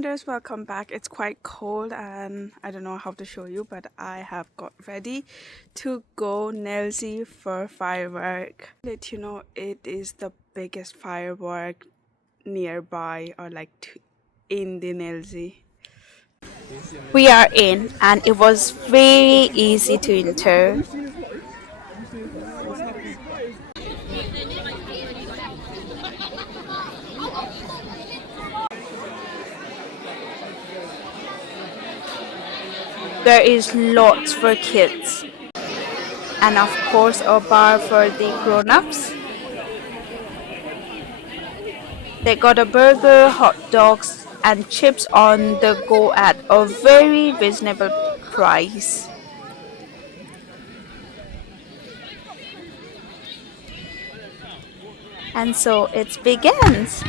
Wonders, welcome back. It's quite cold and I don't know how to show you, but I have got ready to go Nailsea for firework. Let you know, it is the biggest firework nearby or in the Nailsea. We are in and it was very easy to enter. There is lots for kids and of course a bar for the grown-ups. They got a burger, hot dogs and chips on the go at a very reasonable price. And so it begins.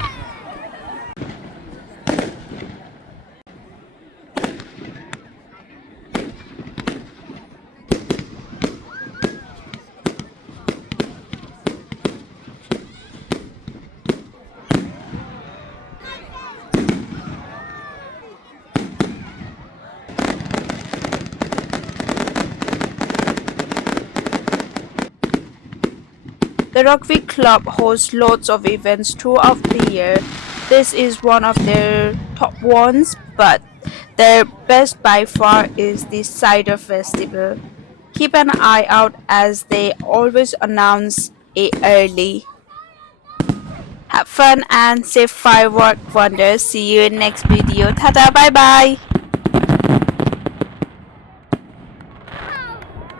The Rugby Club hosts lots of events throughout the year. This is one of their top ones, but their best by far is the Cider Festival. Keep an eye out as they always announce it early. Have fun and safe firework wonders. See you in next video. Tada, bye bye.